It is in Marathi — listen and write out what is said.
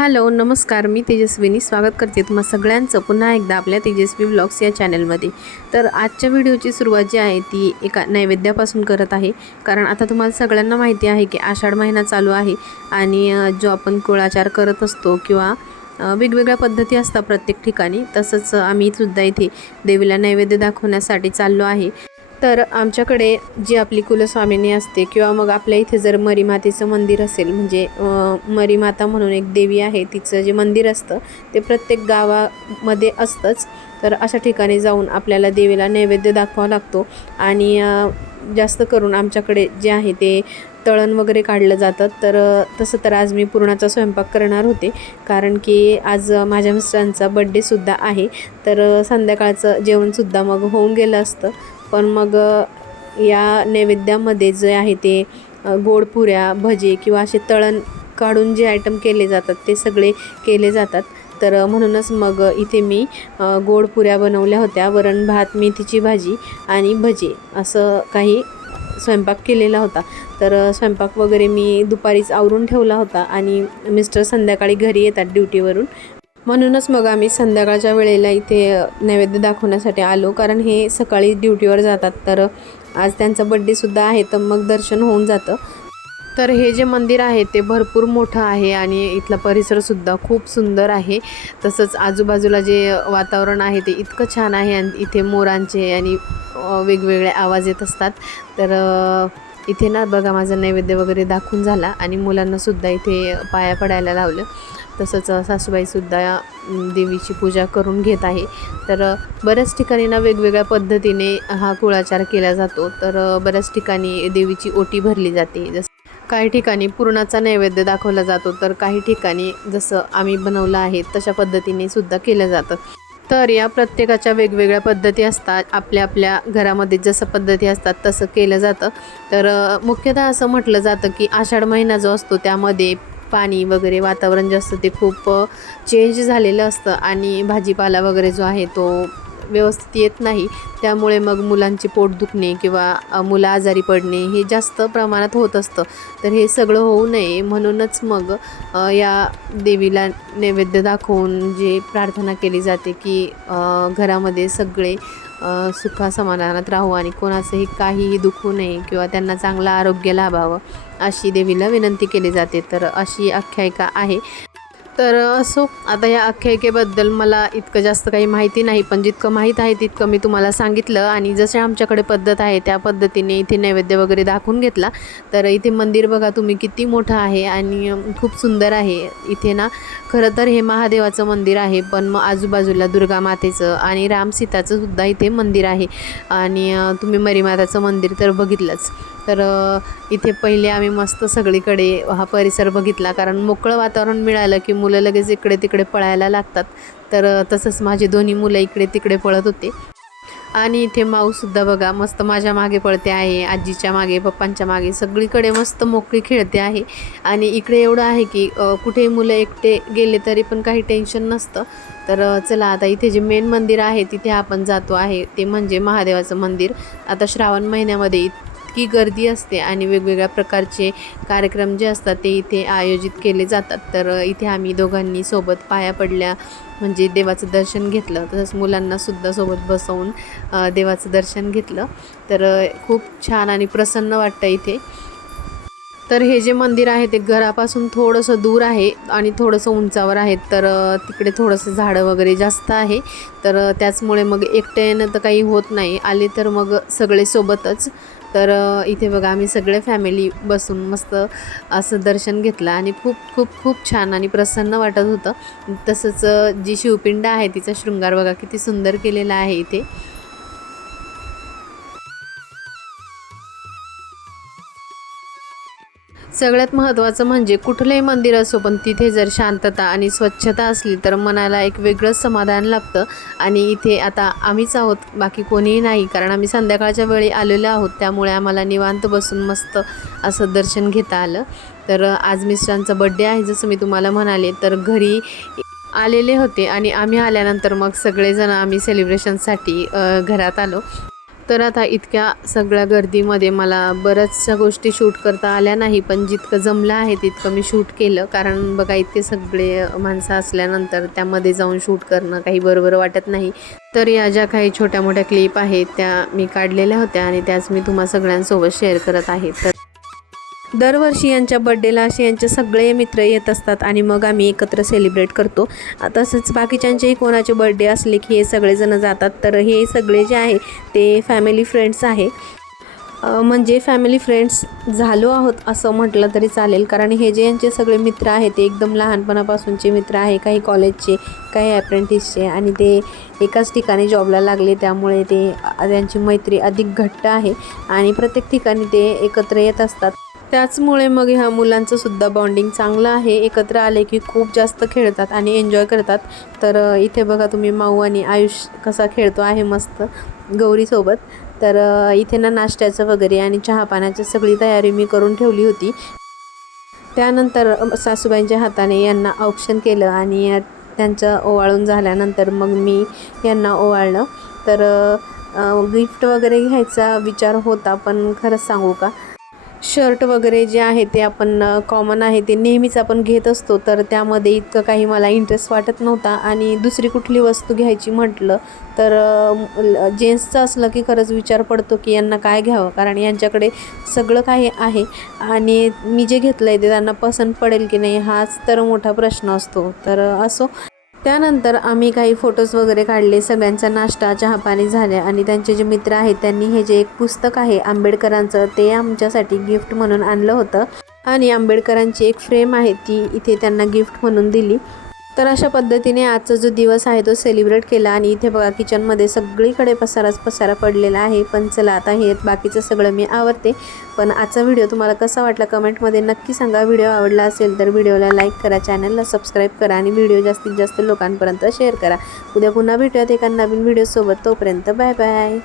हॅलो नमस्कार. मी तेजस्विनी. स्वागत करते तुम्हा सगळ्यांचं पुन्हा एकदा आपल्या तेजस्वी ब्लॉग्स या चॅनलमध्ये. तर आजच्या व्हिडिओची सुरुवात जी आहे ती एका नैवेद्यापासून करत आहे. कारण आता तुम्हाला सगळ्यांना माहिती आहे की आषाढ महिना चालू आहे आणि जो आपण कुळाचार करत असतो किंवा वेगवेगळ्या पद्धती असतात प्रत्येक ठिकाणी तसंच आम्ही सुद्धा इथे देवीला नैवेद्य दाखवण्यासाठी चाललो आहे. तर आमच्याकडे जी आपली कुलस्वामिनी असते किंवा मग आपल्या इथे जर मरीमातेचं मंदिर असेल म्हणजे मरीमाता म्हणून एक देवी आहे तिचं जे मंदिर असतं ते प्रत्येक गावामध्ये असतंच. तर अशा ठिकाणी जाऊन आपल्याला देवीला नैवेद्य दाखवावा लागतो. आणि जास्त करून आमच्याकडे जे आहे ते तळण वगैरे काढलं जातं. तर तसं तर आज मी पुरणाचा स्वयंपाक करणार होते. कारण की आज माझ्या मिस्टरांचा बड्डेसुद्धा आहे. तर संध्याकाळचं जेवणसुद्धा मग होऊन गेलं असतं. पण मग या नैवेद्यामध्ये जे आहे ते गोडपुऱ्या गोड पुऱ्या भजे किंवा असे तळण काढून जे आयटम केले जातात ते सगळे केले जातात. तर म्हणूनच मग इथे मी गोडपुऱ्या गोड पुऱ्या बनवल्या होत्या. वरण भात मेथीची भाजी आणि भजे असं काही स्वयंपाक केलेला होता. तर स्वयंपाक वगैरे मी दुपारीच आवरून ठेवला होता आणि मिस्टर संध्याकाळी घरी येतात ड्युटीवरून. म्हणूनच मग आम्ही संध्याकाळच्या वेळेला इथे नैवेद्य दाखवण्यासाठी आलो. कारण हे सकाळी ड्युटीवर जातात. तर आज त्यांचा बड्डेसुद्धा आहे तर मग दर्शन होऊन जातं. तर हे जे मंदिर आहे ते भरपूर मोठं आहे आणि इथला परिसरसुद्धा खूप सुंदर आहे. तसंच आजूबाजूला जे वातावरण आहे ते इतकं छान आहे आणि इथे मोरांचे आणि वेगवेगळे आवाज येत असतात. तर इथे ना बघा माझा नैवेद्य वगैरे दाखवून झाला आणि मुलांनासुद्धा इथे पाया पडायला लावलं. तसंच सासूबाईसुद्धा देवीची पूजा करून घेत आहे. तर बऱ्याच ठिकाणी ना वेगवेगळ्या पद्धतीने हा कुळाचार केला जातो. तर बऱ्याच ठिकाणी देवीची ओटी भरली जाते. जसं काही ठिकाणी पुरणाचा नैवेद्य दाखवला जातो तर काही ठिकाणी जसं आम्ही बनवलं आहे तशा पद्धतीने सुद्धा केलं जातं. तर या प्रत्येकाच्या वेगवेगळ्या पद्धती असतात. आपल्या आपल्या घरामध्ये जसं पद्धती असतात तसं केलं जातं. तर मुख्यतः असं म्हटलं जातं की आषाढ महिना जो असतो त्यामध्ये पाणी वगैरे वातावरण जे असतं ते खूप चेंज झालेलं असतं. आणि भाजीपाला वगैरे जो आहे तो व्यवस्थित येत नाही. त्यामुळे मग मुलांचे पोट दुखणे किंवा मुलं आजारी पडणे हे जास्त प्रमाणात होत असतं. तर हे सगळं होऊ नये म्हणूनच मग या देवीला नैवेद्य दाखवून जे प्रार्थना केली जाते की घरामध्ये सगळे सुखा सुखासमाधानात राहू आणि कोणाचंही काहीही दुखू नये किंवा त्यांना चांगलं आरोग्य लाभावं अशी देवीला विनंती केली जाते. तर अशी आख्यायिका आहे. तर असो आता या आख्यायिकेबद्दल मला इतकं जास्त काही माहिती नाही पण जितकं माहीत आहे तितकं मी तुम्हाला सांगितलं. आणि जसे आमच्याकडे पद्धत आहे त्या पद्धतीने इथे नैवेद्य वगैरे दाखवून घेतला. तर इथे मंदिर बघा तुम्ही किती मोठं आहे आणि खूप सुंदर आहे. इथे ना खरं तर हे महादेवाचं मंदिर आहे पण मग आजूबाजूला दुर्गा मातेचं आणि रामसीताचं सुद्धा इथे मंदिर आहे. आणि तुम्ही मरीमाताचं मंदिर तर बघितलंच. तर इथे पहिले आम्ही मस्त सगळीकडे हा परिसर बघितला कारण मोकळं वातावरण मिळालं की मुलं लगेच इकडे तिकडे पळायला लागतात. तर तसंच माझी दोन्ही मुलं इकडे तिकडे पळत होते. आणि इथे माऊसुद्धा बघा मस्त माझ्या मागे पळते आहे आजीच्या मागे पप्पांच्या मागे सगळीकडे मस्त मोकळी खेळते आहे. आणि इकडे एवढं आहे की कुठे मुलं एकटे गेले तरी पण काही टेन्शन नसतं. तर चला आता इथे जे मेन मंदिर आहे तिथे आपण जातो आहे. ते म्हणजे महादेवाचं मंदिर. आता श्रावण महिन्यामध्ये इतकी गर्दी असते आणि वेगवेगळ्या प्रकारचे कार्यक्रम जे असतात ते इथे आयोजित केले जातात. तर इथे आम्ही दोघांनी सोबत पाया पडल्या म्हणजे देवाचं दर्शन घेतलं. तसंच मुलांनासुद्धा सोबत बसवून देवाचं दर्शन घेतलं. तर खूप छान आणि प्रसन्न वाटतं इथे. तर हे जे मंदिर आहे ते घरापासून थोडंसं दूर आहे आणि थोडंसं उंचावर आहे. तर तिकडे थोडंसं झाडं वगैरे जास्त आहे. तर त्याचमुळे मग एकट्यानं तर काही होत नाही. आले तर मग सगळे सोबतच तर इथे बघा आम्ही सगळे फॅमिली बसून मस्त असं दर्शन घेतलं आणि खूप खूप खूप छान आणि प्रसन्न वाटत होतं. तसंच जी शिवपिंड आहे तिचा शृंगार बघा किती सुंदर केलेला आहे इथे. सगळ्यात महत्त्वाचं म्हणजे कुठलंही मंदिर असो पण तिथे जर शांतता आणि स्वच्छता असली तर मनाला एक वेगळंच समाधान लागतं आणि इथे आता आम्हीच आहोत बाकी कोणीही नाही कारण आम्ही संध्याकाळच्या वेळी आलेलो आहोत. त्यामुळे आम्हाला निवांत बसून मस्त असं दर्शन घेता आलं. तर आज मिस्टरांचा बड्डे आहे जसं मी तुम्हाला म्हणाले तर घरी आलेले होते आणि आम्ही आल्यानंतर मग सगळेजण आम्ही सेलिब्रेशनसाठी घरात आलो. तर आता इतक्या सगळ्या गर्दीमध्ये मला बऱ्याचशा गोष्टी शूट करता आल्या नाही पण जितकं जमलं आहे तितकं मी शूट केलं. कारण बघा इतके सगळे माणसं असल्यानंतर त्यामध्ये जाऊन शूट करणं काही बरोबर वाटत नाही. तर या ज्या काही छोट्या मोठ्या क्लिप आहेत त्या मी काढलेल्या होत्या आणि त्याच मी तुम्हा सगळ्यांसोबत शेअर करत आहे. तर दरवर्षी यांच्या बड्डेला असे यांचे सगळे मित्र येत असतात आणि मग आम्ही एकत्र सेलिब्रेट करतो. तसंच बाकीच्यांचेही कोणाचे बड्डे असले की हे सगळेजण जातात तर हे सगळे जे आहे ते फॅमिली फ्रेंड्स आहे. म्हणजे फॅमिली फ्रेंड्स झालो आहोत असं म्हटलं तरी चालेल. कारण हे जे यांचे सगळे मित्र आहेत ते एकदम लहानपणापासूनचे मित्र आहे. काही कॉलेजचे काही अप्रेंटिसचे आणि ते एकाच ठिकाणी जॉबला लागले. त्यामुळे ते त्यांची मैत्री अधिक घट्ट आहे. आणि प्रत्येक ठिकाणी ते एकत्र येत असतात. त्याचमुळे मग ह्या मुलांचं सुद्धा बॉन्डिंग चांगलं आहे. एकत्र आले की खूप जास्त खेळतात आणि एन्जॉय करतात. तर इथे बघा तुम्ही माऊ आणि आयुष कसा खेळतो आहे मस्त गौरीसोबत तर इथे ना नाश्त्याचं वगैरे आणि चहा पाण्याची सगळी तयारी मी करून ठेवली होती. त्यानंतर सासूबाईंच्या हाताने यांना औक्षण केलं आणि त्यांचं ओवाळून झाल्यानंतर मग मी यांना ओवाळलं. तर गिफ्ट वगैरे घ्यायचा विचार होता पण खरंच सांगू का? शर्ट वगैरे जे आहे ते आपण कॉमन आहे ते नेहमीच आपण घेत असतो. तर त्यामध्ये इतकं काही मला इंटरेस्ट वाटत नव्हता. आणि दुसरी कुठली वस्तू घ्यायची म्हटलं तर जेन्ट्सचं असलं की खरंच विचार पडतो की यांना काय घ्यावं. कारण यांच्याकडे सगळं काही आहे. आणि मी जे घेतलं आहे ते त्यांना पसंत पडेल की नाही हाच तर मोठा प्रश्न असतो. तर असो. त्यानंतर आम्ही काही फोटोज वगैरे काढले सगळ्यांचा नाश्ता चहापाणी झाले आणि त्यांचे जे मित्र आहेत त्यांनी हे जे एक पुस्तक आहे आंबेडकरांचं ते आमच्यासाठी गिफ्ट म्हणून आणलं होतं. आणि आंबेडकरांची एक फ्रेम आहे ती इथे त्यांना गिफ्ट म्हणून दिली. तर अशा पद्धतीने आजचा जो दिवस आहे तो सेलिब्रेट केला आणि इथे बघा किचनमध्ये सगळीकडे पसाराच पसारा पडलेला आहे. पण चला आता हे बाकीचं सगळं मी आवडते पण आजचा व्हिडिओ तुम्हाला कसा वाटला कमेंटमध्ये नक्की सांगा. व्हिडिओ आवडला असेल तर व्हिडिओला लाईक करा चॅनलला सबस्क्राईब करा आणि व्हिडिओ जास्तीत जास्त लोकांपर्यंत शेअर करा. उद्या पुन्हा भेटूयात एका नवीन व्हिडिओसोबत तोपर्यंत बाय बाय